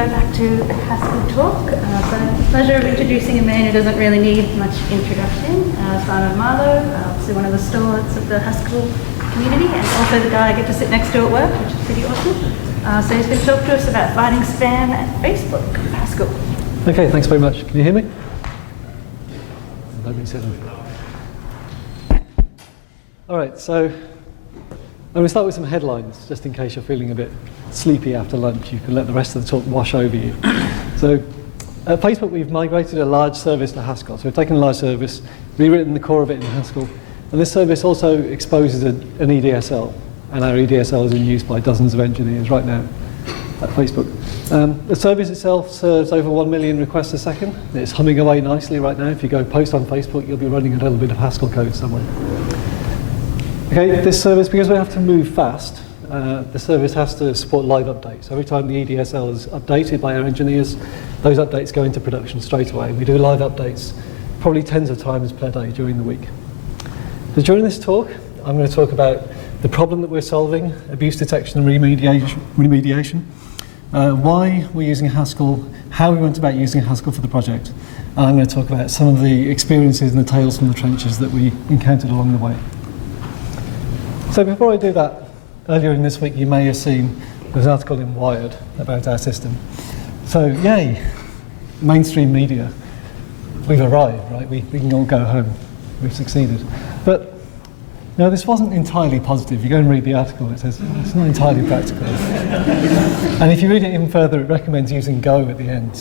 go back to Haskell Talk. So the pleasure of introducing a man who doesn't really need much introduction. Simon Marlowe, obviously one of the stalwarts of the Haskell community, and also the guy I get to sit next to at work, which is pretty awesome. So he's going to talk to us about fighting spam at Facebook, Haskell. Okay, thanks very much. Can you hear me? All right, so I'm going to start with some headlines, just in case you're feeling a bit sleepy after lunch. You can let the rest of the talk wash over you. So at Facebook, we've migrated a large service to Haskell. So we've taken a large service, rewritten the core of it in Haskell, and this service also exposes an EDSL, and our EDSL is in use by dozens of engineers right now at Facebook. The service itself serves over 1 million requests a second. It's humming away nicely right now. If you go post on Facebook, you'll be running a little bit of Haskell code somewhere. Okay, this service, because we have to move fast, the service has to support live updates. Every time the EDSL is updated by our engineers, those updates go into production straight away. We do live updates probably tens of times per day during the week. So during this talk, I'm going to talk about the problem that we're solving, abuse detection and remediation, why we're using Haskell, how we went about using Haskell for the project, and I'm going to talk about some of the experiences and the tales from the trenches that we encountered along the way. So before I do that, earlier in this week you may have seen there's an article in Wired about our system. So yay, mainstream media, we've arrived, right? We can all go home, we've succeeded. But no, this wasn't entirely positive. You go and read the article, it says it's not entirely practical. And if you read it even further, it recommends using Go at the end.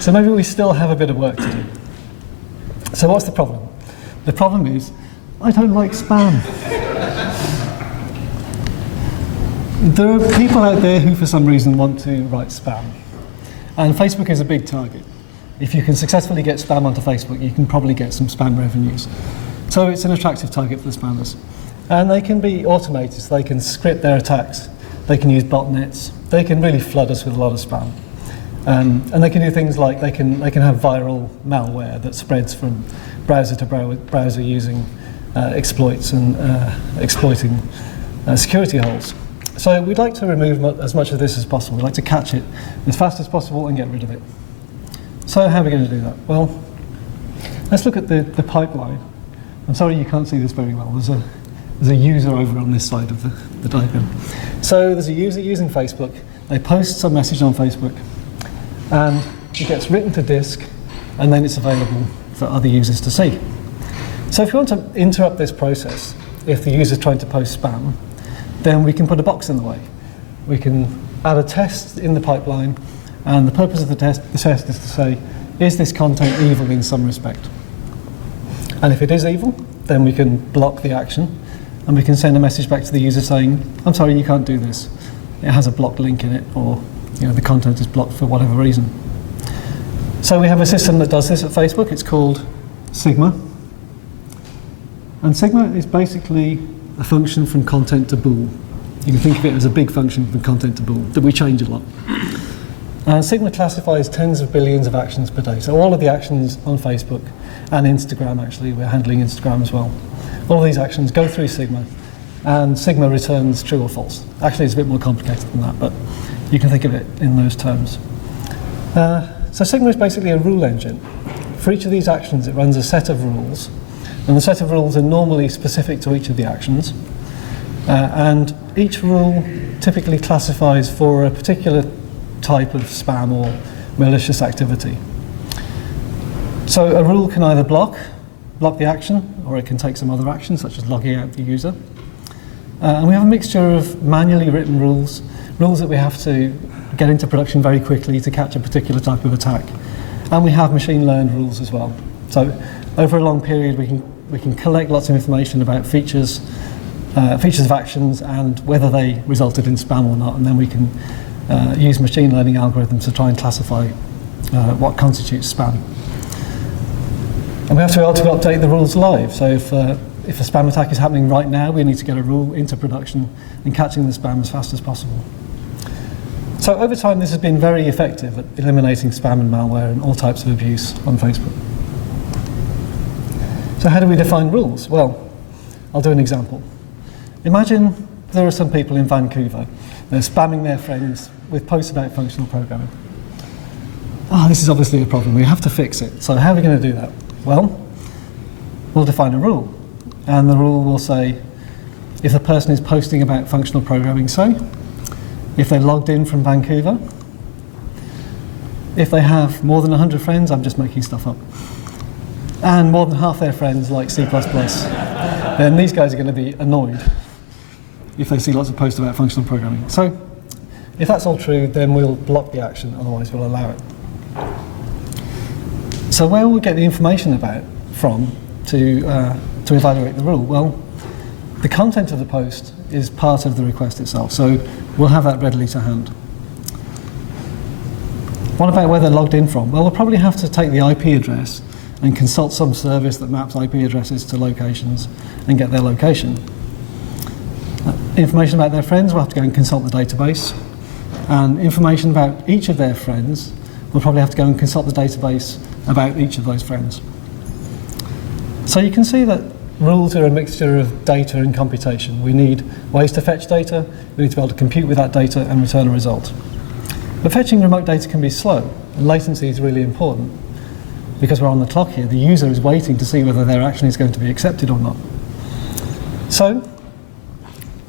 So maybe we still have a bit of work to do. So what's the problem? The problem is, I don't like spam. There are people out there who for some reason want to write spam. And Facebook is a big target. If you can successfully get spam onto Facebook, you can probably get some spam revenues. So it's an attractive target for the spammers. And they can be automated, so they can script their attacks. They can use botnets. They can really flood us with a lot of spam. And they can do things like they can have viral malware that spreads from browser to browser using exploits and exploiting security holes. So we'd like to remove as much of this as possible. We'd like to catch it as fast as possible and get rid of it. So how are we going to do that? Well, let's look at the pipeline. I'm sorry you can't see this very well. There's a user over on this side of the diagram. So there's a user using Facebook. They post some message on Facebook, and it gets written to disk, and then it's available for other users to see. So if you want to interrupt this process, if the user's trying to post spam, then we can put a box in the way. We can add a test in the pipeline, and the purpose of the test is to say, is this content evil in some respect? And if it is evil, then we can block the action, and we can send a message back to the user saying, I'm sorry, you can't do this. It has a blocked link in it, or the content is blocked for whatever reason. So we have a system that does this at Facebook. It's called Sigma. And Sigma is basically a function from content to bool. You can think of it as a big function from content to bool that we change a lot. And Sigma classifies tens of billions of actions per day. So all of the actions on Facebook and Instagram, actually, we're handling Instagram as well. All of these actions go through Sigma, and Sigma returns true or false. Actually, it's a bit more complicated than that, but you can think of it in those terms. So Sigma is basically a rule engine. For each of these actions, it runs a set of rules, and the set of rules are normally specific to each of the actions. And each rule typically classifies for a particular type of spam or malicious activity. So a rule can either block the action, or it can take some other action, such as logging out the user. And we have a mixture of manually written rules that we have to get into production very quickly to catch a particular type of attack. And we have machine learned rules as well. So over a long period, we can collect lots of information about features of actions and whether they resulted in spam or not, and then we can use machine learning algorithms to try and classify what constitutes spam. And we have to be able to update the rules live. So if a spam attack is happening right now, we need to get a rule into production and catching the spam as fast as possible. So over time, this has been very effective at eliminating spam and malware and all types of abuse on Facebook. So how do we define rules? Well, I'll do an example. Imagine there are some people in Vancouver They're spamming their friends with posts about functional programming. This is obviously a problem. We have to fix it. So how are we going to do that? Well, we'll define a rule. And the rule will say, if the person is posting about functional programming, say, if they're logged in from Vancouver, if they have more than 100 friends, I'm just making stuff up, and more than half their friends like C++, then these guys are going to be annoyed if they see lots of posts about functional programming. So if that's all true, then we'll block the action, otherwise we'll allow it. So where will we get the information from to evaluate the rule? Well, the content of the post is part of the request itself, so we'll have that readily to hand. What about where they're logged in from? Well, we'll probably have to take the IP address and consult some service that maps IP addresses to locations and get their location. Information about their friends, we'll have to go and consult the database. And information about each of their friends, we'll probably have to go and consult the database about each of those friends. So you can see that rules are a mixture of data and computation. We need ways to fetch data, we need to be able to compute with that data and return a result. But fetching remote data can be slow, and latency is really important. Because we're on the clock here, the user is waiting to see whether their action is going to be accepted or not. So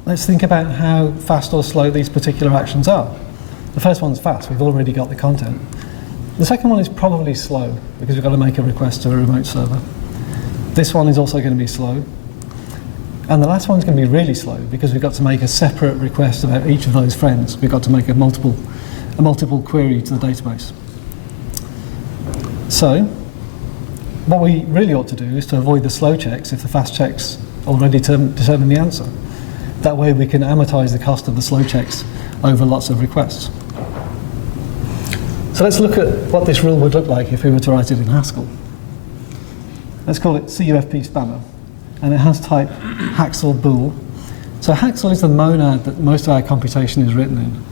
let's think about how fast or slow these particular actions are. The first one's fast, we've already got the content. The second one is probably slow, because we've got to make a request to a remote server. This one is also going to be slow. And the last one's going to be really slow, because we've got to make a separate request about each of those friends. We've got to make a multiple query to the database. So what we really ought to do is to avoid the slow checks if the fast checks already determine the answer. That way we can amortize the cost of the slow checks over lots of requests. So let's look at what this rule would look like if we were to write it in Haskell. Let's call it CUFP spammer, and it has type haskell bool. So haskell is the monad that most of our computation is written in,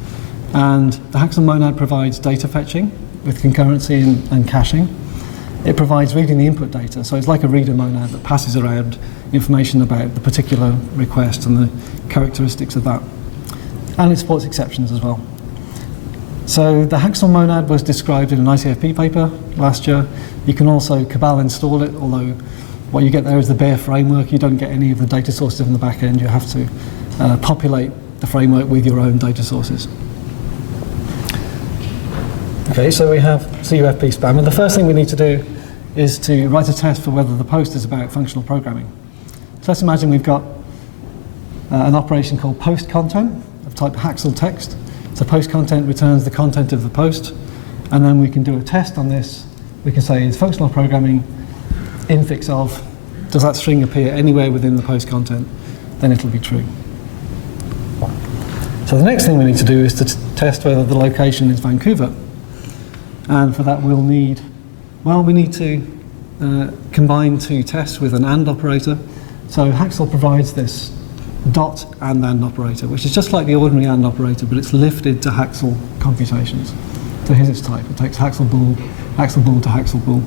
and the haskell monad provides data fetching with concurrency and caching. It provides reading the input data, so it's like a reader monad that passes around information about the particular request and the characteristics of that. And it supports exceptions as well. So the haskell monad was described in an ICFP paper last year. You can also Cabal install it, although what you get there is the bare framework. You don't get any of the data sources in the back end. You have to populate the framework with your own data sources. Okay, so we have CUFP spam, and the first thing we need to do is to write a test for whether the post is about functional programming. So let's imagine we've got an operation called post content of type haskell text. So post content returns the content of the post, and then we can do a test on this. We can say, is functional programming infix of, does that string appear anywhere within the post content? Then it'll be true. So the next thing we need to do is to test whether the location is Vancouver. And for that we need to combine two tests with an AND operator. So Haskell provides this dot and AND operator, which is just like the ordinary AND operator, but it's lifted to Haskell computations. So here's its type. It takes haskell bool to haskell bool.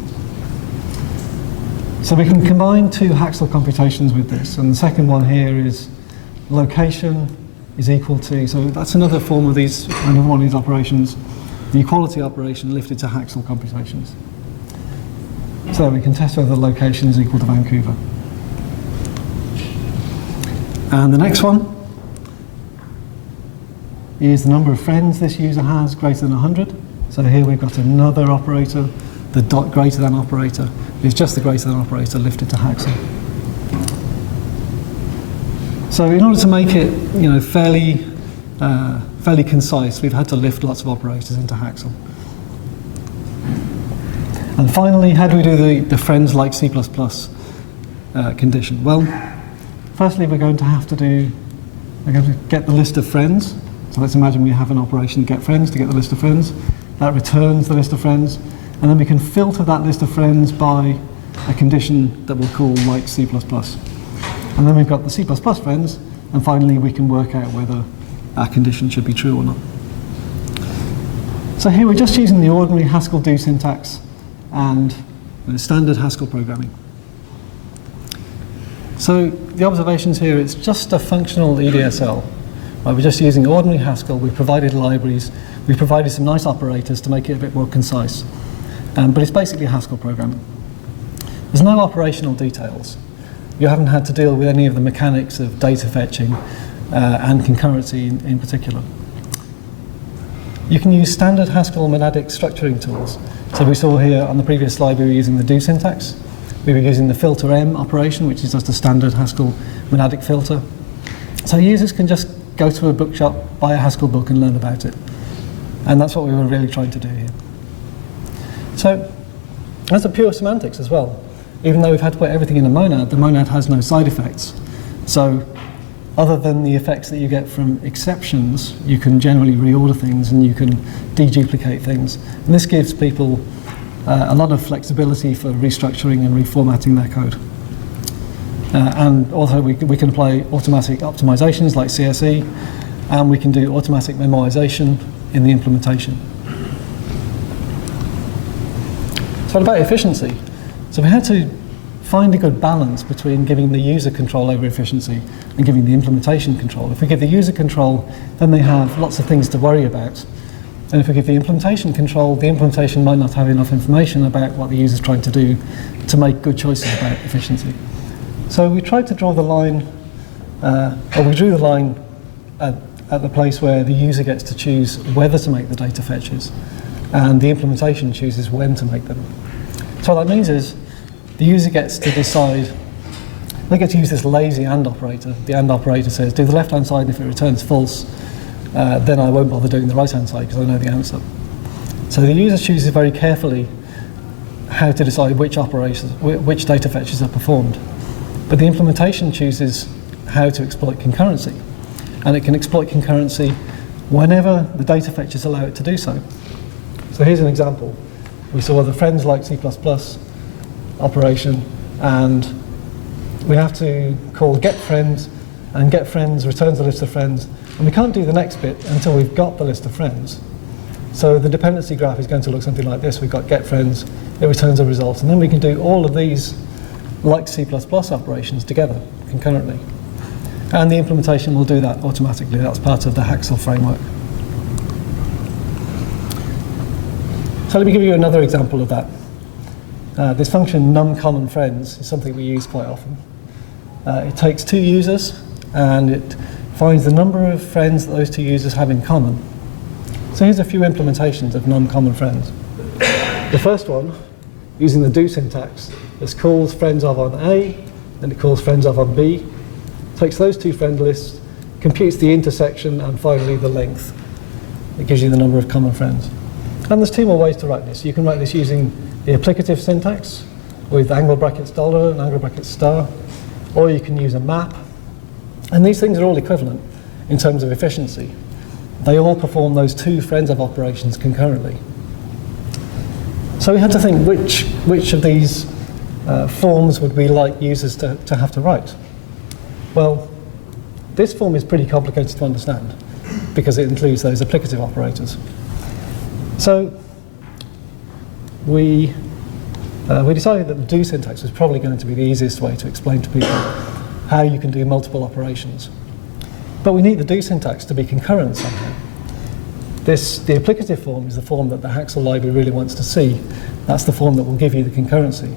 So we can combine two Haskell computations with this, and the second one here is location is equal to, so that's another form of these, another one of these operations, the equality operation lifted to Haskell computations. So we can test whether the location is equal to Vancouver. And the next one is the number of friends this user has greater than 100. So here we've got another operator, the dot greater than operator. It's just the greater than operator lifted to Haskell. So in order to make it, fairly concise, we've had to lift lots of operators into Haskell. And finally, how do we do the friends like C++ condition? Well, firstly, we're going to get the list of friends. So let's imagine we have an operation get friends to get the list of friends. That returns the list of friends. And then we can filter that list of friends by a condition that we'll call like C++. And then we've got the C++ friends. And finally, we can work out whether our condition should be true or not. So here we're just using the ordinary Haskell do syntax and standard Haskell programming. So the observations here, it's just a functional EDSL Right, we're just using ordinary Haskell. We've provided libraries. We've provided some nice operators to make it a bit more concise. But it's basically a Haskell program. There's no operational details. You haven't had to deal with any of the mechanics of data fetching and concurrency in particular. You can use standard Haskell monadic structuring tools. So we saw here on the previous slide we were using the do syntax. We were using the filter M operation, which is just a standard Haskell monadic filter. So users can just go to a bookshop, buy a Haskell book and learn about it. And that's what we were really trying to do here. So that's a pure semantics as well. Even though we've had to put everything in a monad, the monad has no side effects. So other than the effects that you get from exceptions, you can generally reorder things and you can deduplicate things. And this gives people a lot of flexibility for restructuring and reformatting their code. And also we can apply automatic optimizations like CSE, and we can do automatic memoization in the implementation. So about efficiency. So we had to find a good balance between giving the user control over efficiency and giving the implementation control. If we give the user control, then they have lots of things to worry about. And if we give the implementation control, the implementation might not have enough information about what the user's trying to do to make good choices about efficiency. So we tried to draw the line, or we drew the line at the place where the user gets to choose whether to make the data fetches, and the implementation chooses when to make them. So what that means is the user gets to decide. They get to use this lazy AND operator. The AND operator says, do the left-hand side, and if it returns false, then I won't bother doing the right-hand side because I know the answer. So the user chooses very carefully how to decide which operations, which data fetches are performed. But the implementation chooses how to exploit concurrency. And it can exploit concurrency whenever the data fetches allow it to do so. So here's an example. We saw the friends like C++ operation, and we have to call getFriends, and getFriends returns a list of friends, and we can't do the next bit until we've got the list of friends. So the dependency graph is going to look something like this. We've got getFriends, it returns a result, and then we can do all of these like C++ operations together concurrently. And the implementation will do that automatically. That's part of the Haskell framework. So let me give you another example of that. This function numCommonFriends is something we use quite often. It takes two users and it finds the number of friends that those two users have in common. So here's a few implementations of numCommonFriends. The first one, using the do syntax, this calls friends of on A, then it calls friends of on B, takes those two friend lists, computes the intersection, and finally the length. It gives you the number of common friends. And there's two more ways to write this. You can write this using the applicative syntax with angle brackets dollar and angle brackets star, or you can use a map. And these things are all equivalent in terms of efficiency. They all perform those two friends of operations concurrently. So we had to think which of these forms would we like users to have to write. Well, this form is pretty complicated to understand because it includes those applicative operators. So we decided that the do syntax was probably going to be the easiest way to explain to people how you can do multiple operations. But we need the do syntax to be concurrent somehow. The applicative form is the form that the Haskell library really wants to see. That's the form that will give you the concurrency.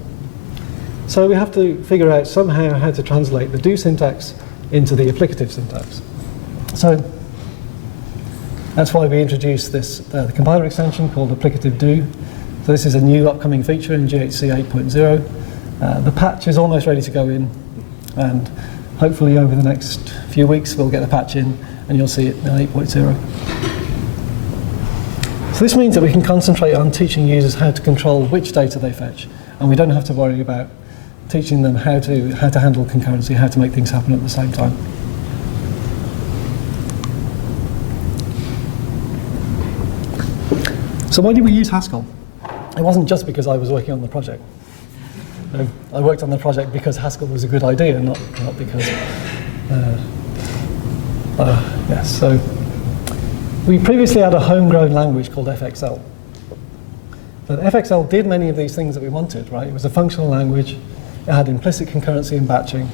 So we have to figure out somehow how to translate the do syntax into the applicative syntax. So that's why we introduced this the compiler extension called Applicative Do. So this is a new upcoming feature in GHC 8.0. The patch is almost ready to go in, and hopefully over the next few weeks we'll get the patch in and you'll see it in 8.0. So this means that we can concentrate on teaching users how to control which data they fetch, and we don't have to worry about teaching them how to handle concurrency, how to make things happen at the same time. So why did we use Haskell? It wasn't just because I was working on the project. I worked on the project because Haskell was a good idea, not because. Yes. So we previously had a homegrown language called FXL. But FXL did many of these things that we wanted, right? It was a functional language. It had implicit concurrency and batching,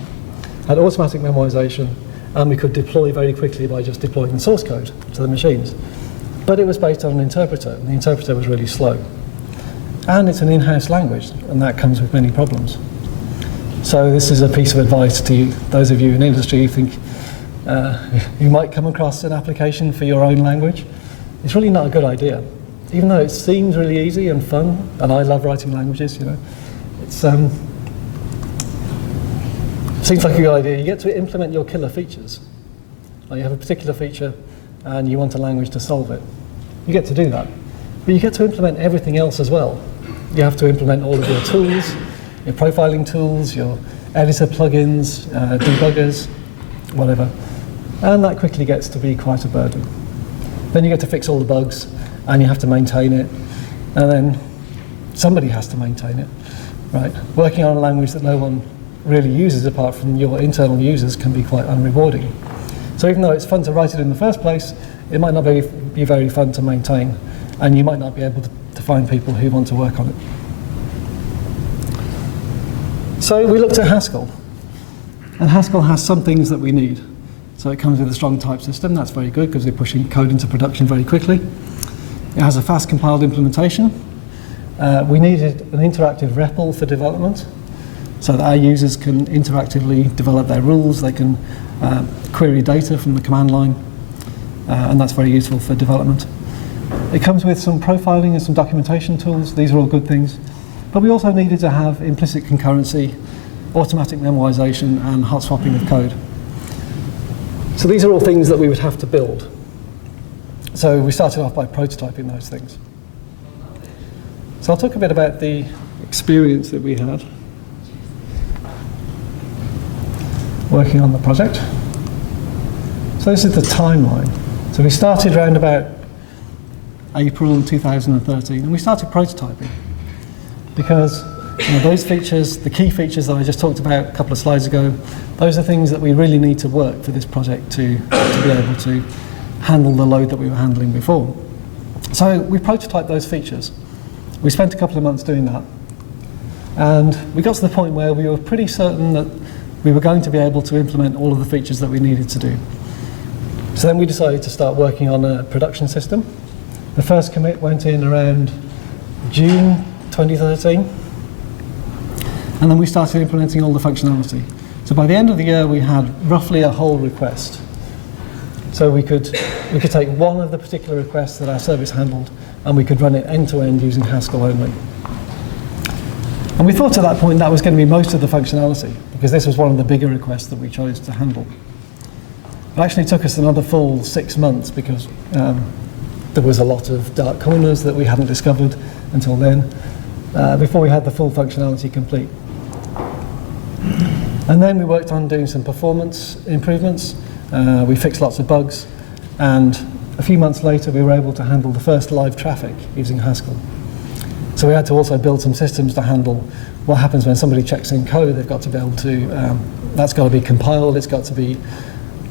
had automatic memoization, and we could deploy very quickly by just deploying the source code to the machines. But it was based on an interpreter, and the interpreter was really slow. And it's an in-house language, and that comes with many problems. So this is a piece of advice to you, those of you in industry who think you might come across an application for your own language. It's really not a good idea. Even though it seems really easy and fun, and I love writing languages, you know, it's seems like a good idea. You get to implement your killer features. Like you have a particular feature and you want a language to solve it. You get to do that. But you get to implement everything else as well. You have to implement all of your tools, your profiling tools, your editor plugins, debuggers, whatever. And that quickly gets to be quite a burden. Then you get to fix all the bugs, and you have to maintain it, and then somebody has to maintain it, right? Working on a language that no one really uses apart from your internal users can be quite unrewarding. So even though it's fun to write it in the first place, it might not be very fun to maintain, and you might not be able to find people who want to work on it. So we looked at Haskell, and Haskell has some things that we need. So it comes with a strong type system. That's very good because we're pushing code into production very quickly. It has a fast compiled implementation. We needed an interactive REPL for development so that our users can interactively develop their rules. They can query data from the command line, and that's very useful for development. It comes with some profiling and some documentation tools. These are all good things. But we also needed to have implicit concurrency, automatic memorization, and hot swapping of code. So these are all things that we would have to build. So we started off by prototyping those things. So I'll talk a bit about the experience that we had working on the project. So this is the timeline. So we started around about April 2013, and we started prototyping because those features, the key features that I just talked about a couple of slides ago, those are things that we really need to work for this project to be able to handle the load that we were handling before. So we prototyped those features. We spent a couple of months doing that. And we got to the point where we were pretty certain that we were going to be able to implement all of the features that we needed to do. So then we decided to start working on a production system. The first commit went in around June 2013. And then we started implementing all the functionality. So by the end of the year, we had roughly a whole request. So we could take one of the particular requests that our service handled, and we could run it end-to-end using Haskell only. And we thought at that point that was going to be most of the functionality, because this was one of the bigger requests that we chose to handle. It actually took us another full 6 months because there was a lot of dark corners that we hadn't discovered until then, before we had the full functionality complete. And then we worked on doing some performance improvements. We fixed lots of bugs, and a few months later we were able to handle the first live traffic using Haskell. So we had to also build some systems to handle what happens when somebody checks in code. They've got to be able to, that's got to be compiled, it's got to be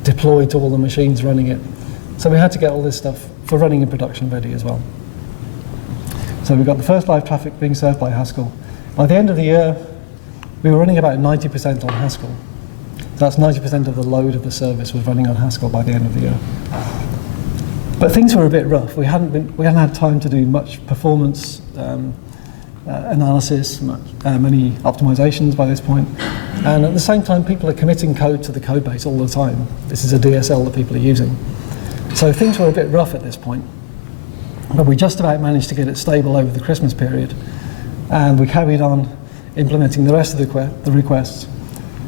deployed to all the machines running it. So we had to get all this stuff for running in production ready as well. So we got the first live traffic being served by Haskell. By the end of the year, we were running about 90% on Haskell. So that's 90% of the load of the service was running on Haskell by the end of the year. But things were a bit rough. We hadn't had time to do much performance analysis, many optimizations by this point. And at the same time, people are committing code to the code base all the time. This is a DSL that people are using. So things were a bit rough at this point. But we just about managed to get it stable over the Christmas period. And we carried on implementing the rest of the requests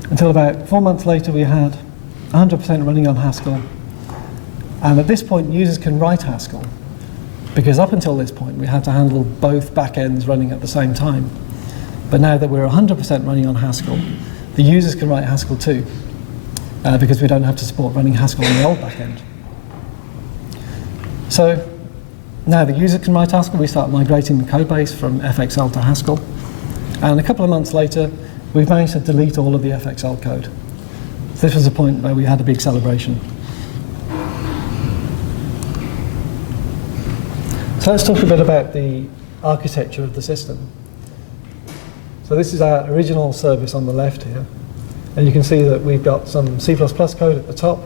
until about 4 months later we had 100% running on Haskell. And at this point, users can write Haskell, because up until this point we had to handle both backends running at the same time. But now that we're 100% running on Haskell, the users can write Haskell too, because we don't have to support running Haskell on the old backend. So now the user can write Haskell. We start migrating the code base from FXL to Haskell. And a couple of months later, we've managed to delete all of the FXL code. So this was a point where we had a big celebration. So let's talk a bit about the architecture of the system. So this is our original service on the left here. And you can see that we've got some C++ code at the top,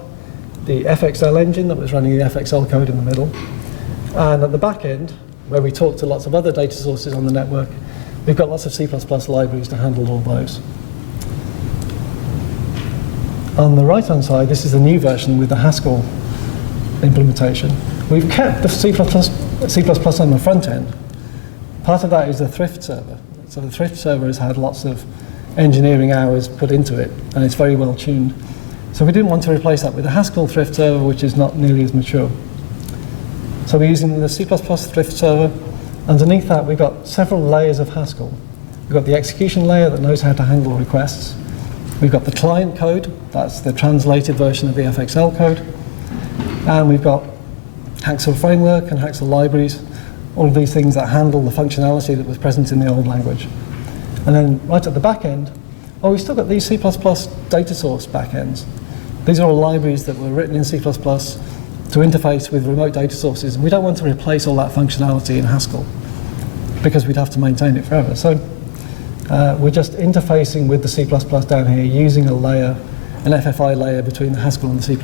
the FXL engine that was running the FXL code in the middle, and at the back end, where we talk to lots of other data sources on the network, we've got lots of C++ libraries to handle all those. On the right-hand side, this is the new version with the Haskell implementation. We've kept the C++ on the front end. Part of that is the thrift server. So the thrift server has had lots of engineering hours put into it, and it's very well tuned. So we didn't want to replace that with the Haskell thrift server, which is not nearly as mature. So we're using the C++ thrift server. Underneath that, we've got several layers of Haskell. We've got the execution layer that knows how to handle requests. We've got the client code, that's the translated version of the FXL code. And we've got Haskell framework and Haskell libraries, all of these things that handle the functionality that was present in the old language. And then right at the back end, we've still got these C++ data source backends. These are all libraries that were written in C++ to interface with remote data sources, and we don't want to replace all that functionality in Haskell because we'd have to maintain it forever. So we're just interfacing with the C++ down here using a layer, an FFI layer between the Haskell and the C++.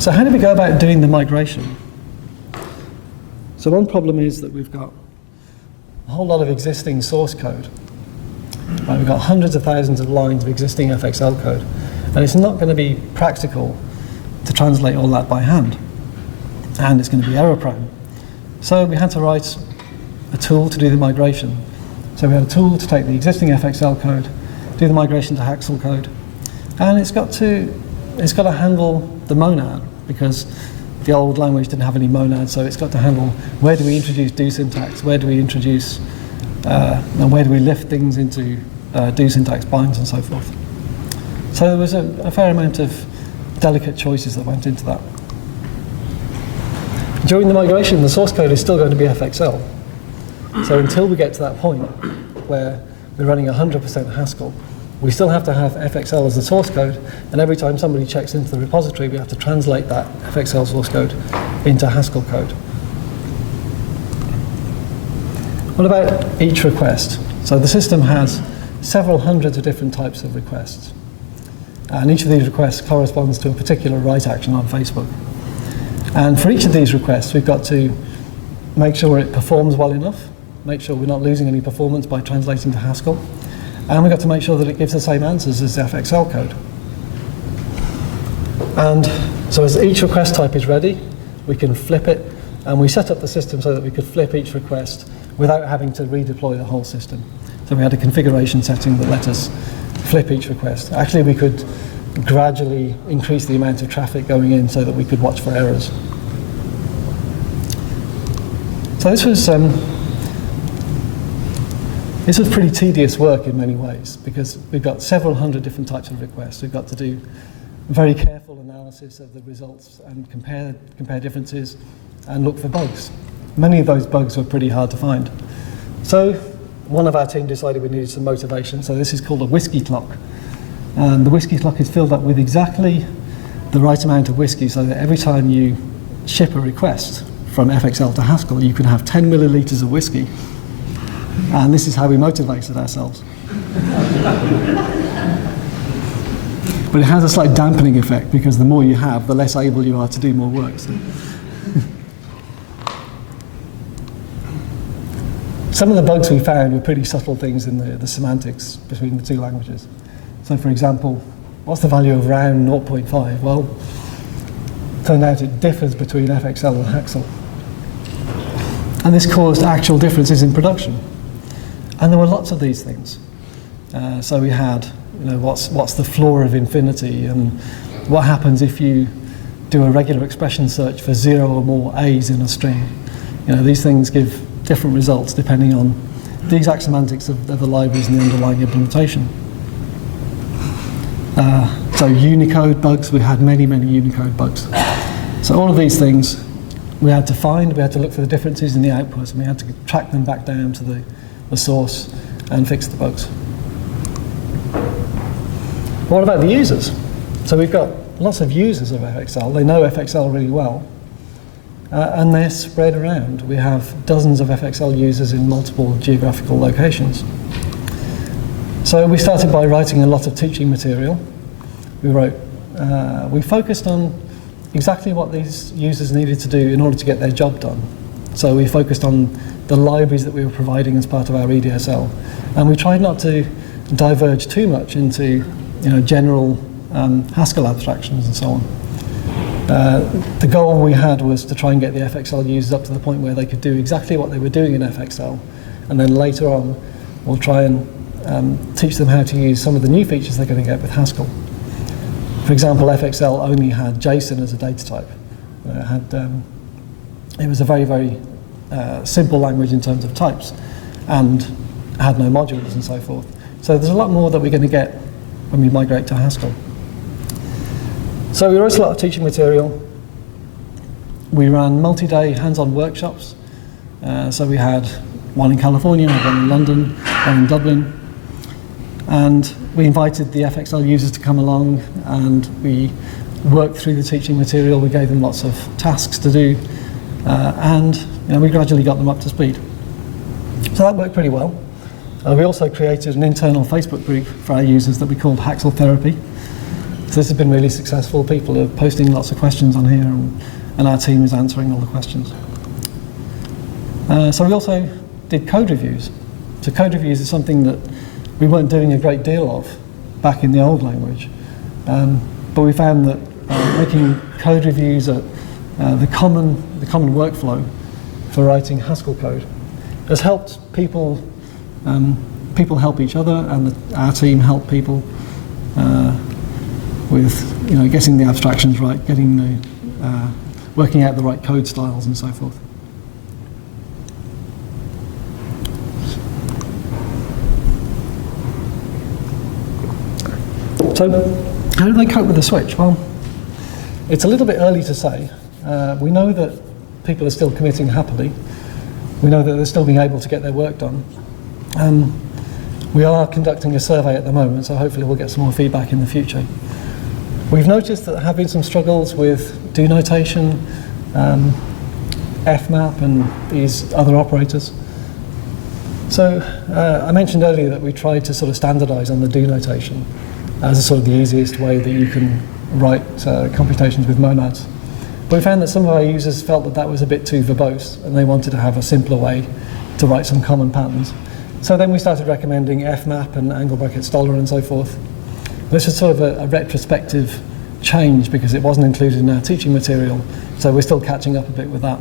So how do we go about doing the migration? So one problem is that we've got a whole lot of existing source code. Right, we've got hundreds of thousands of lines of existing FXL code, and it's not going to be practical to translate all that by hand, and it's going to be error prone. So we had to write a tool to do the migration. So we had a tool to take the existing FXL code, do the migration to Haskell code, and it's got to handle the monad, because the old language didn't have any monad, so it's got to handle where do we introduce do syntax, where do we introduce, and where do we lift things into do syntax binds and so forth. So there was a fair amount of delicate choices that went into that. During the migration, the source code is still going to be FXL. So until we get to that point where we're running 100% Haskell, we still have to have FXL as the source code, and every time somebody checks into the repository, we have to translate that FXL source code into Haskell code. What about each request? So the system has several hundreds of different types of requests, and each of these requests corresponds to a particular write action on Facebook. And for each of these requests, we've got to make sure it performs well enough, make sure we're not losing any performance by translating to Haskell, and we've got to make sure that it gives the same answers as the FXL code. And so as each request type is ready, we can flip it, and we set up the system so that we could flip each request without having to redeploy the whole system. So we had a configuration setting that let us flip each request. Actually, we could gradually increase the amount of traffic going in so that we could watch for errors. So this was pretty tedious work in many ways, because we've got several hundred different types of requests. We've got to do very careful analysis of the results and compare differences and look for bugs. Many of those bugs were pretty hard to find. So one of our team decided we needed some motivation, so this is called a whiskey clock. And the whiskey clock is filled up with exactly the right amount of whiskey, so that every time you ship a request from FXL to Haskell, you can have 10 milliliters of whiskey. And this is how we motivated ourselves. But it has a slight dampening effect, because the more you have, the less able you are to do more work. So. Some of the bugs we found were pretty subtle things in the semantics between the two languages. So for example, what's the value of round 0.5? Well, it turned out it differs between FXL and Haskell. And this caused actual differences in production. And there were lots of these things. So we had, what's the floor of infinity, and what happens if you do a regular expression search for 0 or more A's in a string. These things give different results depending on the exact semantics of the libraries and the underlying implementation. So Unicode bugs, we had many, many Unicode bugs. So all of these things we had to find, we had to look for the differences in the outputs, and we had to track them back down to the source and fix the bugs. What about the users? So we've got lots of users of FXL. They know FXL really well. and they're spread around. We have dozens of FXL users in multiple geographical locations. So we started by writing a lot of teaching material. We focused on exactly what these users needed to do in order to get their job done. So we focused on the libraries that we were providing as part of our EDSL, and we tried not to diverge too much into general Haskell abstractions and so on. The goal we had was to try and get the FXL users up to the point where they could do exactly what they were doing in FXL, and then later on we'll try and teach them how to use some of the new features they're going to get with Haskell. For example, FXL only had JSON as a data type. It was a very, very simple language in terms of types, and had no modules and so forth. So there's a lot more that we're going to get when we migrate to Haskell. So we wrote a lot of teaching material. We ran multi-day hands-on workshops. So we had one in California, one in London, one in Dublin. And we invited the FXL users to come along, and we worked through the teaching material. We gave them lots of tasks to do, and we gradually got them up to speed. So that worked pretty well. We also created an internal Facebook group for our users that we called Haskell Therapy. So this has been really successful. People are posting lots of questions on here, and our team is answering all the questions. So we also did code reviews. So code reviews is something that we weren't doing a great deal of back in the old language, but we found that making code reviews the common workflow for writing Haskell code has helped people help each other, and our team help people with getting the abstractions right, working out the right code styles and so forth. So, how do they cope with the switch? Well, it's a little bit early to say. We know that people are still committing happily. We know that they're still being able to get their work done. We are conducting a survey at the moment, so hopefully we'll get some more feedback in the future. We've noticed that there have been some struggles with do notation, fmap, and these other operators. So I mentioned earlier that we tried to sort of standardize on the do notation as a sort of the easiest way that you can write computations with monads. But we found that some of our users felt that that was a bit too verbose, and they wanted to have a simpler way to write some common patterns. So then we started recommending fmap and angle bracket stoller and so forth. This is sort of a retrospective change because it wasn't included in our teaching material, so we're still catching up a bit with that.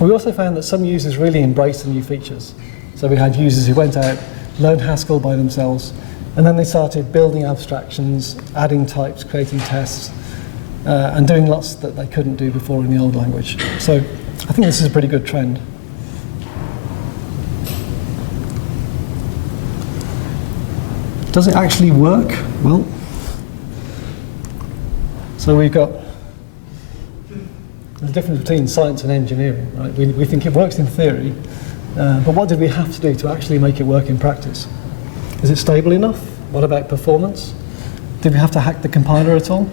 We also found that some users really embraced the new features. So we had users who went out, learned Haskell by themselves, and then they started building abstractions, adding types, creating tests, and doing lots that they couldn't do before in the old language. So I think this is a pretty good trend. Does it actually work? Well, so we've got the difference between science and engineering, right? We think it works in theory, but what did we have to do to actually make it work in practice? Is it stable enough? What about performance? Did we have to hack the compiler at all?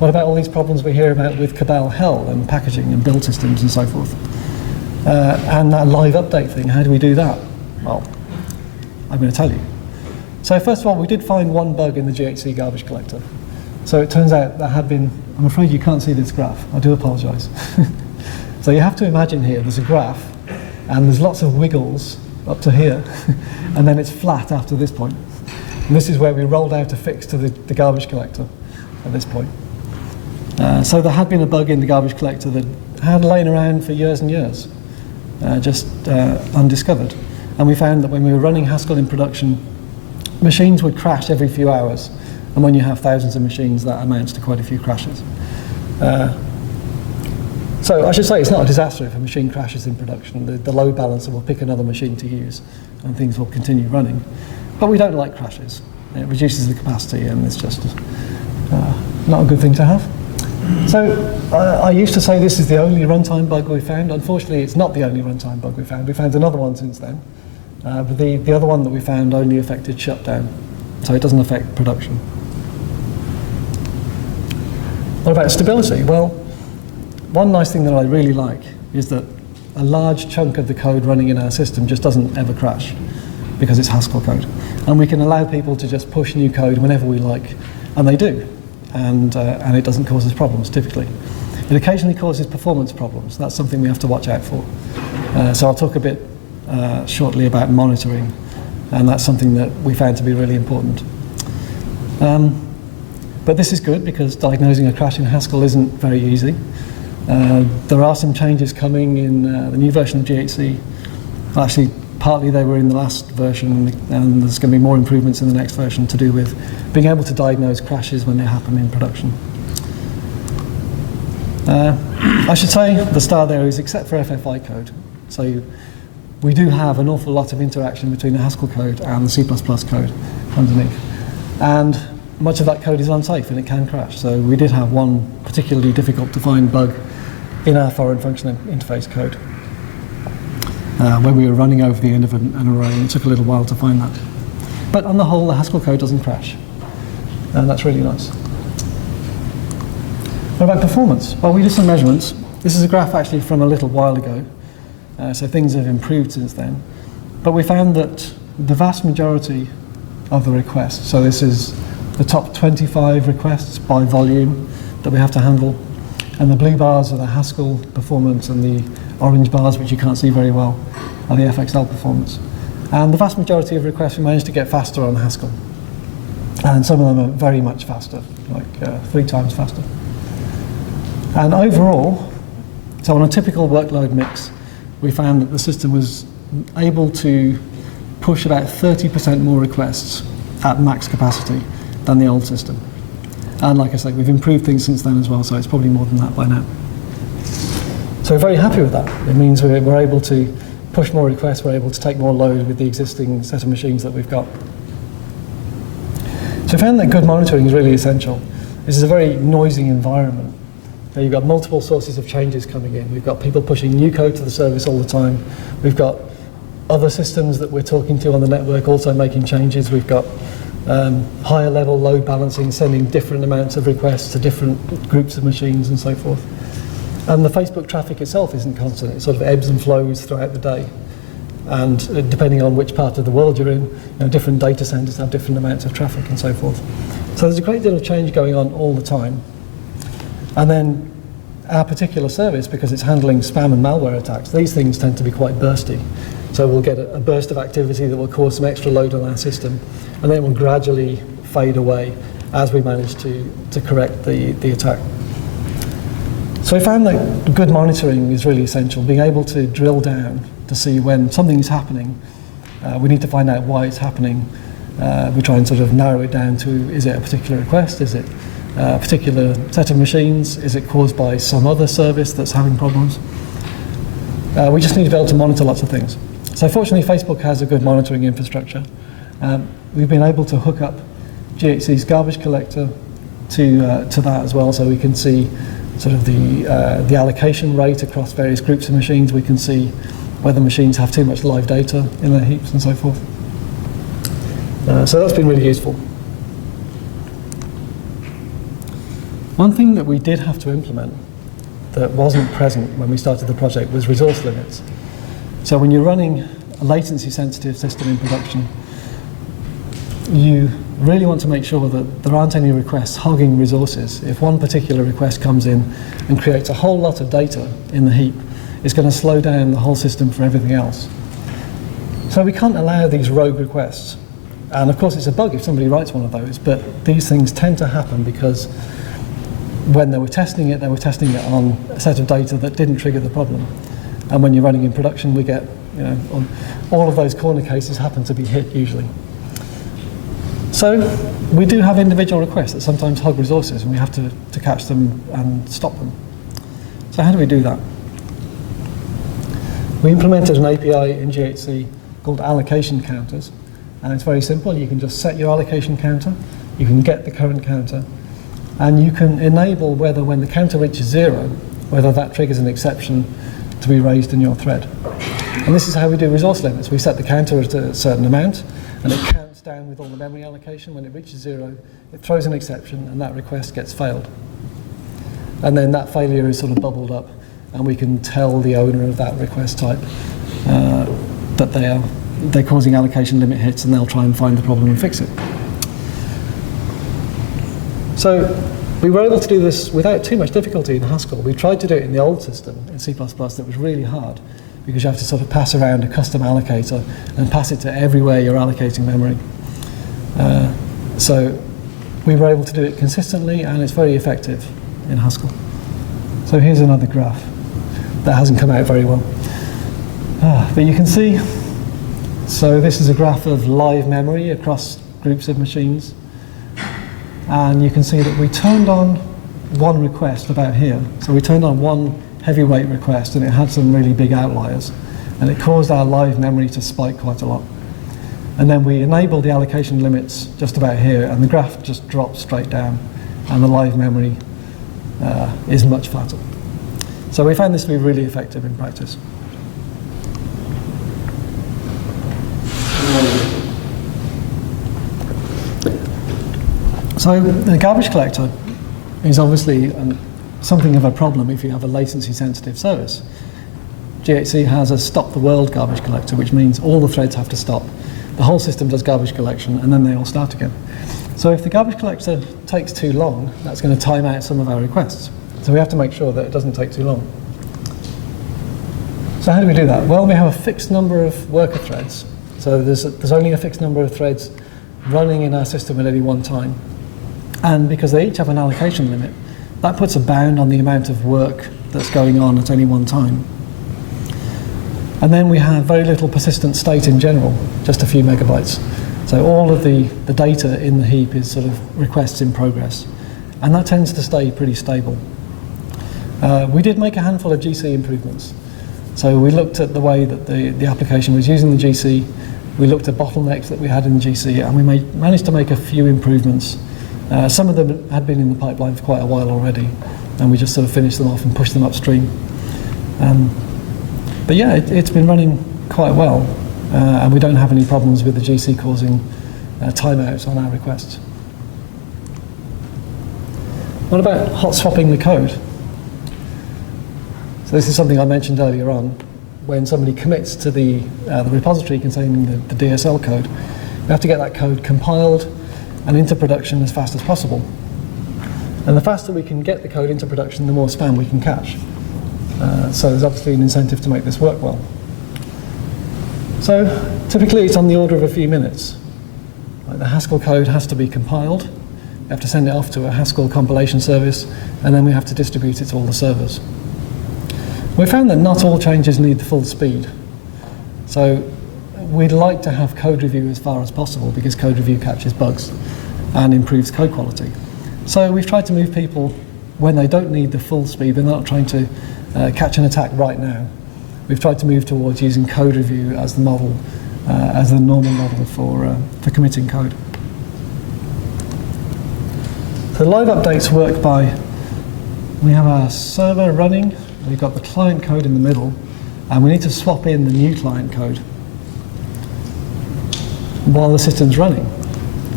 What about all these problems we hear about with Cabal Hell and packaging and build systems and so forth? And that live update thing, how do we do that? Well, I'm going to tell you. So first of all, we did find one bug in the GHC garbage collector. So it turns out there had been, I'm afraid you can't see this graph, I do apologise. So you have to imagine here, there's a graph, and there's lots of wiggles up to here, and then it's flat after this point. And this is where we rolled out a fix to the garbage collector at this point. So there had been a bug in the garbage collector that had lain around for years and years, just undiscovered. And we found that when we were running Haskell in production, machines would crash every few hours. And when you have thousands of machines, that amounts to quite a few crashes. So I should say it's not a disaster if a machine crashes in production. The load balancer will pick another machine to use, and things will continue running. But we don't like crashes. It reduces the capacity, and it's just not a good thing to have. So I used to say this is the only runtime bug we found. Unfortunately, it's not the only runtime bug we found. We found another one since then. But the other one that we found only affected shutdown, so it doesn't affect production. What about stability? Well, one nice thing that I really like is that a large chunk of the code running in our system just doesn't ever crash because it's Haskell code. And we can allow people to just push new code whenever we like, and they do. And it doesn't cause us problems, typically. It occasionally causes performance problems. That's something we have to watch out for. So I'll talk a bit shortly about monitoring, and that's something that we found to be really important. But this is good because diagnosing a crash in Haskell isn't very easy. There are some changes coming in the new version of GHC. Actually, partly they were in the last version, and there's going to be more improvements in the next version to do with being able to diagnose crashes when they happen in production. I should say the star there is except for FFI code. So we do have an awful lot of interaction between the Haskell code and the C++ code underneath. And much of that code is unsafe and it can crash. So we did have one particularly difficult to find bug in our foreign function interface code when we were running over the end of an array, and it took a little while to find that. But on the whole, the Haskell code doesn't crash, and that's really nice. What about performance? Well, we did some measurements. This is a graph actually from a little while ago, so things have improved since then. But we found that the vast majority of the requests, so this is the top 25 requests by volume that we have to handle, and the blue bars are the Haskell performance, and the orange bars, which you can't see very well, are the FXL performance. And the vast majority of requests we managed to get faster on Haskell. And some of them are very much faster, like 3 times faster. And overall, so on a typical workload mix, we found that the system was able to push about 30% more requests at max capacity than the old system. And like I say, we've improved things since then as well, so it's probably more than that by now. So we're very happy with that. It means we're able to push more requests, we're able to take more load with the existing set of machines that we've got. So we found that good monitoring is really essential. This is a very noisy environment. You've got multiple sources of changes coming in. We've got people pushing new code to the service all the time. We've got other systems that we're talking to on the network also making changes. We've got higher level load balancing, sending different amounts of requests to different groups of machines and so forth. And the Facebook traffic itself isn't constant. It sort of ebbs and flows throughout the day. And depending on which part of the world you're in, different data centers have different amounts of traffic and so forth. So there's a great deal of change going on all the time. And then our particular service, because it's handling spam and malware attacks, these things tend to be quite bursty. So we'll get a burst of activity that will cause some extra load on our system, and then it will gradually fade away as we manage to correct the attack. So we found that good monitoring is really essential, being able to drill down to see when something is happening. We need to find out why it's happening. We try and sort of narrow it down to, is it a particular request? Is it a particular set of machines? Is it caused by some other service that's having problems? We just need to be able to monitor lots of things. So fortunately, Facebook has a good monitoring infrastructure. We've been able to hook up GHC's garbage collector to that as well, so we can see sort of the allocation rate across various groups of machines. We can see whether machines have too much live data in their heaps and so forth. So that's been really useful. One thing that we did have to implement that wasn't present when we started the project was resource limits. So when you're running a latency-sensitive system in production, you really want to make sure that there aren't any requests hogging resources. If one particular request comes in and creates a whole lot of data in the heap, it's going to slow down the whole system for everything else. So we can't allow these rogue requests. And of course it's a bug if somebody writes one of those, but these things tend to happen because when they were testing it on a set of data that didn't trigger the problem. And when you're running in production, we get, all of those corner cases happen to be hit usually. So we do have individual requests that sometimes hog resources, and we have to catch them and stop them. So how do we do that? We implemented an API in GHC called allocation counters, and it's very simple. You can just set your allocation counter, you can get the current counter, and you can enable whether when the counter reaches 0, whether that triggers an exception to be raised in your thread. And this is how we do resource limits. We set the counter at a certain amount, and it counts down with all the memory allocation. When it reaches 0, it throws an exception, and that request gets failed. and then that failure is sort of bubbled up, and we can tell the owner of that request type that they're causing allocation limit hits, and they'll try and find the problem and fix it. So we were able to do this without too much difficulty in Haskell. We tried to do it in the old system in C++. That was really hard, because you have to sort of pass around a custom allocator and pass it to everywhere you're allocating memory. So we were able to do it consistently, and it's very effective in Haskell. So here's another graph that hasn't come out very well. But you can see, so this is a graph of live memory across groups of machines. And you can see that we turned on one request about here. So we turned on one heavyweight request, and it had some really big outliers. And it caused our live memory to spike quite a lot. And then we enabled the allocation limits just about here, and the graph just drops straight down, and the live memory is much flatter. So we found this to be really effective in practice. So the garbage collector is obviously something of a problem if you have a latency-sensitive service. GHC has a stop-the-world garbage collector, which means all the threads have to stop. The whole system does garbage collection, and then they all start again. So if the garbage collector takes too long, that's going to time out some of our requests. So we have to make sure that it doesn't take too long. So how do we do that? Well, we have a fixed number of worker threads. So there's only a fixed number of threads running in our system at any one time. And because they each have an allocation limit, that puts a bound on the amount of work that's going on at any one time. And then we have very little persistent state in general, just a few megabytes. So all of the data in the heap is sort of requests in progress. And that tends to stay pretty stable. We did make a handful of GC improvements. So we looked at the way that the application was using the GC. We looked at bottlenecks that we had in the GC, and we managed to make a few improvements. Some of them had been in the pipeline for quite a while already, and we just sort of finished them off and pushed them upstream. But yeah, it's been running quite well, and we don't have any problems with the GC causing timeouts on our requests. What about hot swapping the code? So this is something I mentioned earlier on. When somebody commits to the repository containing the DSL code, we have to get that code compiled and into production as fast as possible. And the faster we can get the code into production, the more spam we can catch. So there's obviously an incentive to make this work well. So typically it's on the order of a few minutes. Like the Haskell code has to be compiled. We have to send it off to a Haskell compilation service, and then we have to distribute it to all the servers. We found that not all changes need the full speed. So we'd like to have code review as far as possible, because code review catches bugs and improves code quality. So we've tried to move people when they don't need the full speed. They're not trying to catch an attack right now. We've tried to move towards using code review as the model, as the normal model for committing code. So live updates work by, we have our server running, we've got the client code in the middle, and we need to swap in the new client code while the system's running,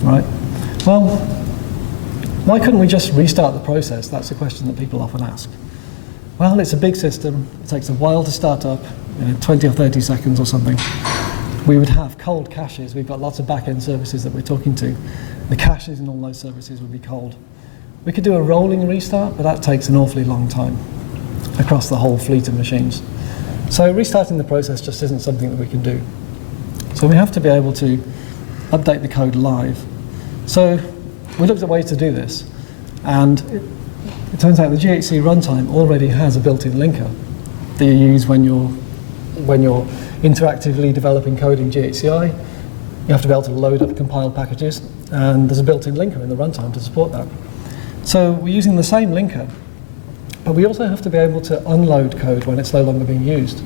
right? Well, why couldn't we just restart the process? That's a question that people often ask. Well, it's a big system. It takes a while to start up, 20 or 30 seconds or something. We would have cold caches. We've got lots of back-end services that we're talking to. The caches in all those services would be cold. We could do a rolling restart, but that takes an awfully long time across the whole fleet of machines. So restarting the process just isn't something that we can do. So we have to be able to update the code live. So we looked at ways to do this, and it turns out the GHC runtime already has a built-in linker that you use when you're interactively developing code in GHCI. You have to be able to load up compiled packages, and there's a built-in linker in the runtime to support that. So we're using the same linker, but we also have to be able to unload code when it's no longer being used.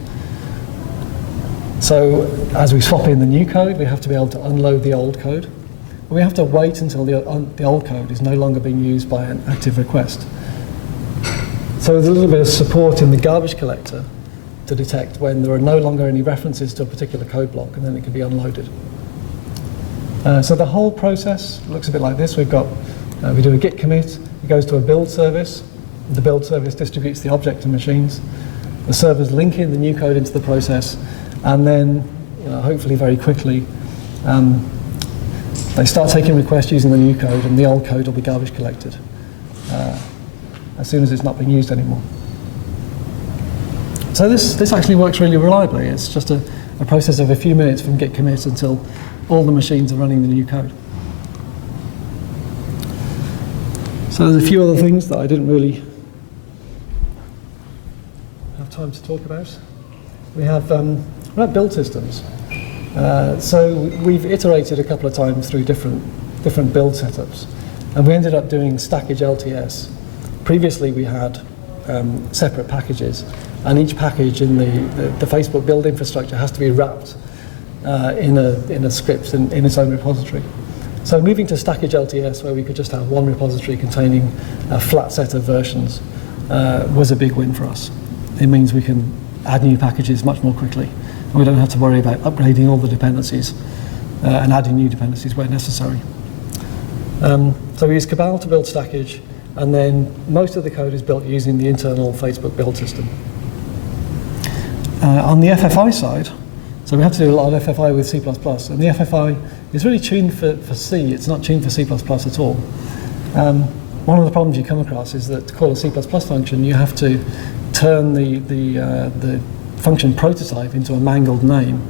So as we swap in the new code, we have to be able to unload the old code. But we have to wait until the old code is no longer being used by an active request. So there's a little bit of support in the garbage collector to detect when there are no longer any references to a particular code block, and then it can be unloaded. So the whole process looks a bit like this. We do a git commit, it goes to a build service, The build service distributes the object to machines. The servers link in the new code into the process, and then, hopefully very quickly, they start taking requests using the new code, and the old code will be garbage collected as soon as it's not being used anymore. So this actually works really reliably. It's just a process of a few minutes from git commit until all the machines are running the new code. So there's a few other things that I didn't really have time to talk about. We have build systems. So we've iterated a couple of times through different build setups, and we ended up doing stackage LTS. Previously we had separate packages, and each package in the Facebook build infrastructure has to be wrapped in a script in its own repository. So moving to stackage LTS, where we could just have one repository containing a flat set of versions, was a big win for us. It means we can add new packages much more quickly, and we don't have to worry about upgrading all the dependencies and adding new dependencies where necessary. So we use Cabal to build stackage, and then most of the code is built using the internal Facebook build system. On the FFI side, so we have to do a lot of FFI with C++, and the FFI is really tuned for C. It's not tuned for C++ at all. One of the problems you come across is that to call a C++ function, you have to turn the function prototype into a mangled name.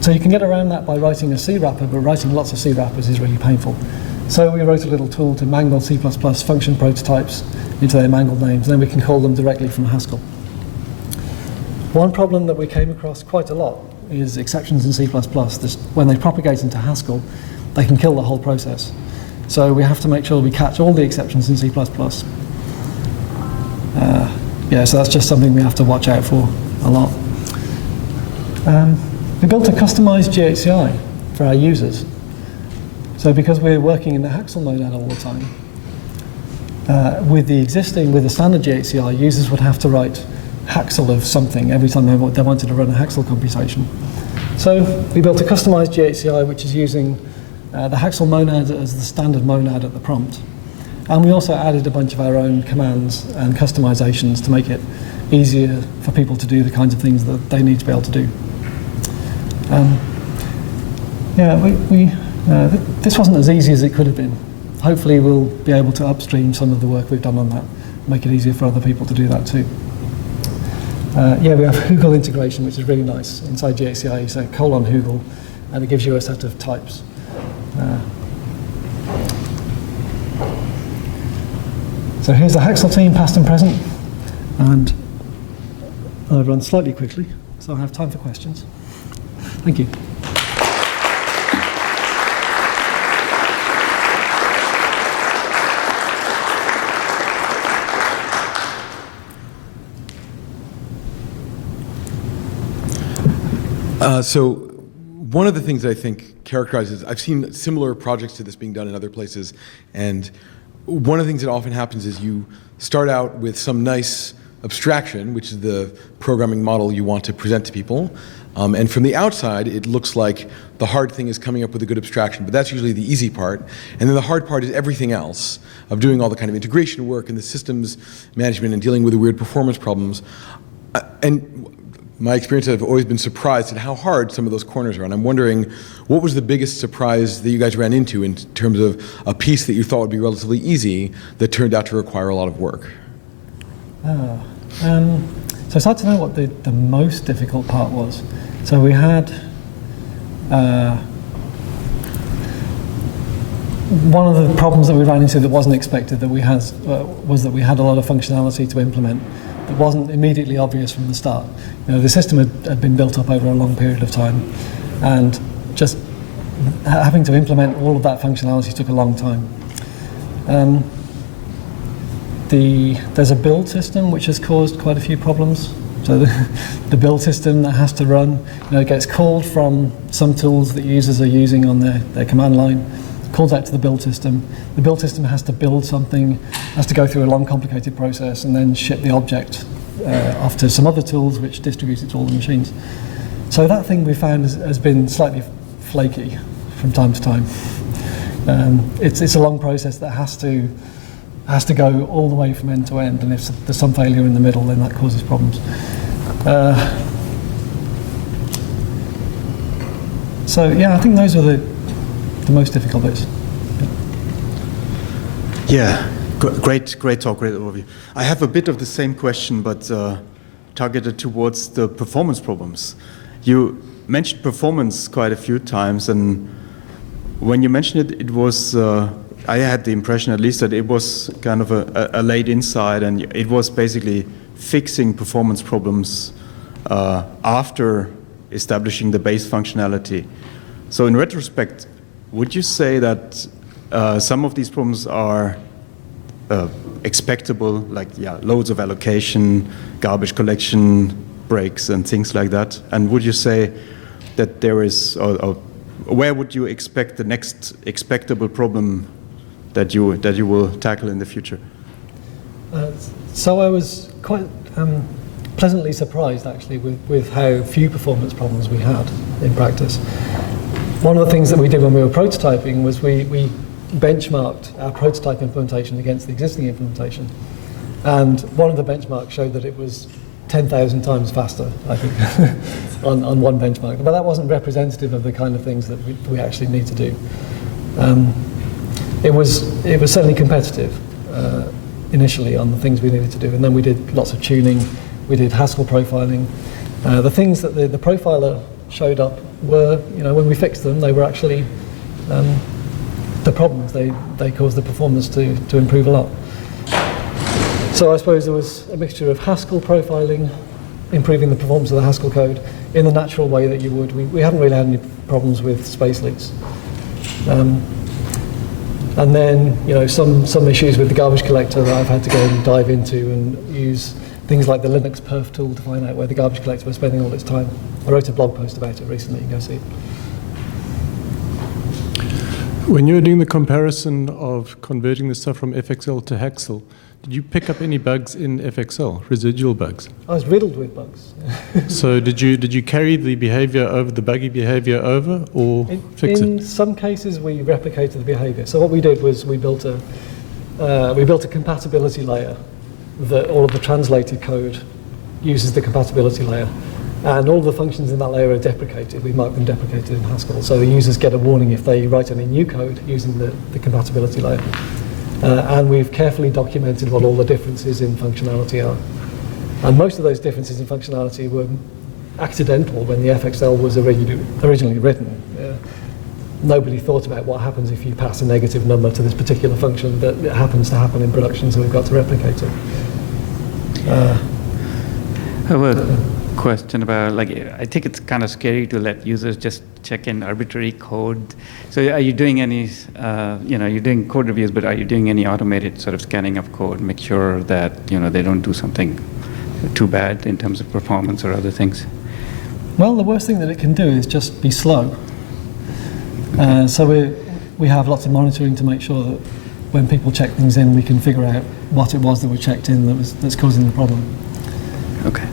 So you can get around that by writing a C wrapper, but writing lots of C wrappers is really painful. So we wrote a little tool to mangle C++ function prototypes into their mangled names, and then we can call them directly from Haskell. One problem that we came across quite a lot is exceptions in C++. When they propagate into Haskell, they can kill the whole process. So we have to make sure we catch all the exceptions in C++. So that's just something we have to watch out for a lot. We built a customized GHCI for our users. So because we're working in the haskell monad all the time, with the standard GHCI, users would have to write haskell of something every time they wanted to run a haskell computation. So we built a customized GHCI which is using the haskell monad as the standard monad at the prompt. And we also added a bunch of our own commands and customizations to make it easier for people to do the kinds of things that they need to be able to do. This wasn't as easy as it could have been. Hopefully we'll be able to upstream some of the work we've done on that, make it easier for other people to do that too. We have Hugel integration, which is really nice. Inside GHCI, you say :Hugel, and it gives you a set of types. So here's the Haskell team, past and present, and I'll run slightly quickly, so I have time for questions. Thank you. So one of the things that I think characterizes, I've seen similar projects to this being done in other places, and one of the things that often happens is you start out with some nice abstraction, which is the programming model you want to present to people, and from the outside it looks like the hard thing is coming up with a good abstraction, but that's usually the easy part, and then the hard part is everything else, of doing all the kind of integration work and the systems management and dealing with the weird performance problems. And my experience, I've always been surprised at how hard some of those corners are, and I'm wondering, what was the biggest surprise that you guys ran into in terms of a piece that you thought would be relatively easy that turned out to require a lot of work? So it's hard to know what the most difficult part was. So we had one of the problems that we ran into that wasn't expected that we had was that we had a lot of functionality to implement that wasn't immediately obvious from the start. The system had been built up over a long period of time, and just having to implement all of that functionality took a long time. There's a build system which has caused quite a few problems. So the build system that has to run, gets called from some tools that users are using on their command line, calls out to the build system. The build system has to build something, has to go through a long, complicated process, and then ship the object off to some other tools which distribute it to all the machines. So that thing we found has been slightly flaky from time to time. It's a long process that has to has to go all the way from end to end, and if there's some failure in the middle, then that causes problems. So yeah, I think those are the most difficult bits. Yeah, great talk, great overview. I have a bit of the same question, but targeted towards the performance problems. You mentioned performance quite a few times, and when you mentioned it, it was, I had the impression at least that it was kind of a late insight, and it was basically fixing performance problems after establishing the base functionality. So in retrospect, would you say that some of these problems are expectable, like loads of allocation, garbage collection, breaks, and things like that? And would you say that there is, or where would you expect the next expectable problem that you will tackle in the future? So I was quite pleasantly surprised, actually, with how few performance problems we had in practice. One of the things that we did when we were prototyping was we benchmarked our prototype implementation against the existing implementation. And one of the benchmarks showed that it was 10,000 times faster, I think, on one benchmark. But that wasn't representative of the kind of things that we actually need to do. It was certainly competitive initially on the things we needed to do. And then we did lots of tuning. We did Haskell profiling. The things that the profiler showed up were, when we fixed them, they were actually the problems. They caused the performance to improve a lot. So I suppose there was a mixture of Haskell profiling, improving the performance of the Haskell code in the natural way that you would. We haven't really had any problems with space leaks. And then, some issues with the garbage collector that I've had to go and dive into and use things like the Linux perf tool to find out where the garbage collector was spending all its time. I wrote a blog post about it recently, you can go see it. When you were doing the comparison of converting the stuff from FXL to Haskell, did you pick up any bugs in FXL, residual bugs? I was riddled with bugs. So did you carry the behavior over, the buggy behavior over, or fix it? In some cases, we replicated the behavior. So what we did was we built a compatibility layer that all of the translated code uses the compatibility layer. And all the functions in that layer are deprecated. We mark them deprecated in Haskell. So the users get a warning if they write any new code using the compatibility layer. And we've carefully documented what all the differences in functionality are. And most of those differences in functionality were accidental when the FXL was originally written. Nobody thought about what happens if you pass a negative number to this particular function, but it happens to happen in production, so we've got to replicate it. I have a question about, I think it's kind of scary to let users just check in arbitrary code. So are you doing any, you're doing code reviews, but are you doing any automated sort of scanning of code, make sure that, they don't do something too bad in terms of performance or other things? Well, the worst thing that it can do is just be slow. So we have lots of monitoring to make sure that when people check things in, we can figure out what it was that we checked in that's causing the problem. Okay.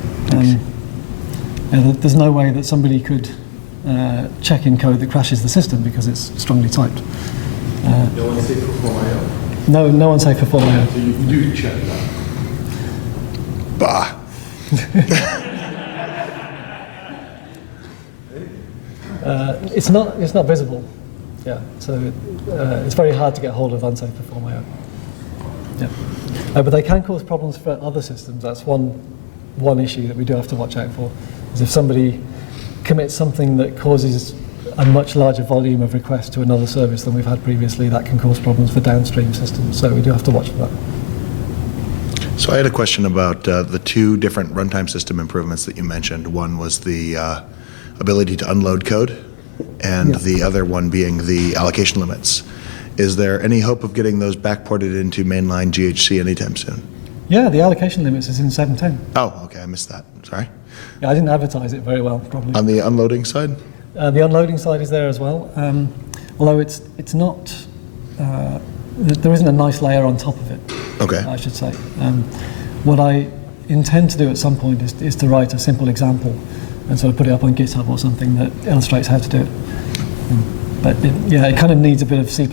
There's no way that somebody could check in code that crashes the system because it's strongly typed. No one's safe for form.io. No one's safe for form.io. So you do check that. Bah. It's not visible. Yeah, so it's very hard to get hold of unsafe for form.io. Yeah, but they can cause problems for other systems. That's one issue that we do have to watch out for. Is if somebody commits something that causes a much larger volume of requests to another service than we've had previously, that can cause problems for downstream systems. So we do have to watch for that. So I had a question about the two different runtime system improvements that you mentioned. One was the ability to unload code, and the other one being the allocation limits. Is there any hope of getting those backported into mainline GHC anytime soon? Yeah, the allocation limits is in 7.10. Oh, okay, I missed that. Sorry. Yeah, I didn't advertise it very well, probably. On the unloading side? The unloading side is there as well, although it's not. There isn't a nice layer on top of it. Okay. I should say. What I intend to do at some point is to write a simple example and sort of put it up on GitHub or something that illustrates how to do it. But it kind of needs a bit of C++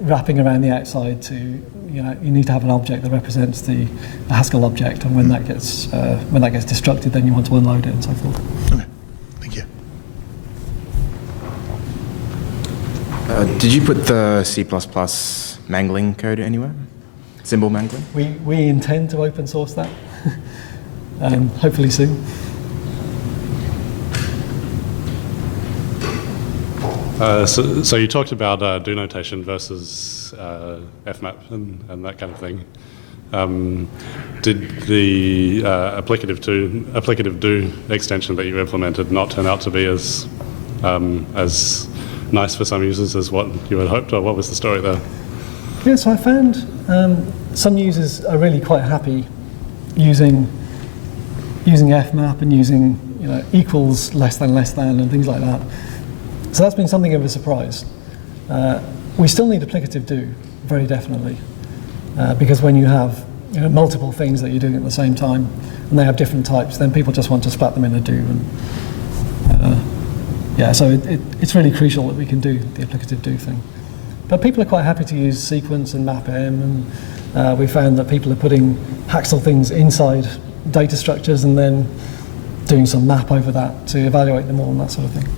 wrapping around the outside to, you need to have an object that represents the Haskell object, and when that gets destructed, then you want to unload it and so forth. Okay, thank you. Did you put the C++ mangling code anywhere? Symbol mangling? We intend to open source that, hopefully soon. So you talked about do notation versus fmap and that kind of thing. Did the Applicative Do extension that you implemented not turn out to be as nice for some users as what you had hoped, or what was the story there? Yeah, so I found some users are really quite happy using fmap and using equals, less than, and things like that. So that's been something of a surprise. We still need Applicative Do, very definitely, because when you have multiple things that you're doing at the same time and they have different types, then people just want to splat them in a do. And yeah, so it's really crucial that we can do the Applicative Do thing. But people are quite happy to use sequence and mapm, and we found that people are putting haskell things inside data structures and then doing some map over that to evaluate them all and that sort of thing.